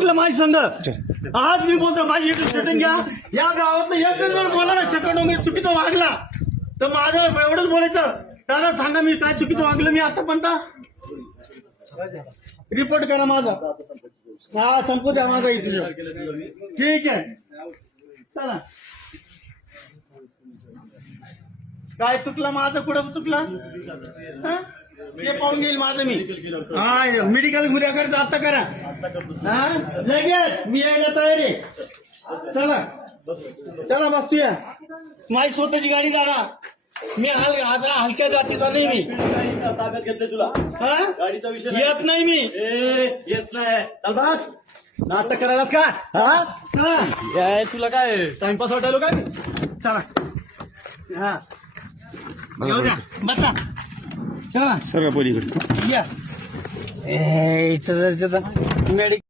माझी संघ. आज मी बोलतो माझी एक सेटिंग घ्या. या गावातलं एक जर बोला ना सेकंड वगैरे चुकीचं वागला. तर माझं एवढंच बोलायचं. दादा सांगा मी काय चुकीचं वागलं मी आतापर्यंत? रिपोर्ट करा माझा. हा संपू द्या माझा इथे. ठीक आहे. चला. काय चुकलं? माझं कुठं चुकलं? हा? ते पाहून घेईल माझं मी. हा मेडिकल गुन्हा करायचं आता करा. हा? लगेच. मी यायला तयार आहे. चला. चला बसतोया. माझी स्वतःची गाडी दादा मी हल आज हलक्या जातीचा नाही मी. ताब्यात घेतलंय तुला. हा? गाडीचा विषय. येत नाही मी. ए येत नाही. चल बस. नाटक करायलास का? हा? चला तुला काय टाइमपास वाटायलो काय? चला. हा. येऊ द्या. बसा. चला. सगळं पलीकडे या. ए, इथं जायचं तर मेडिकल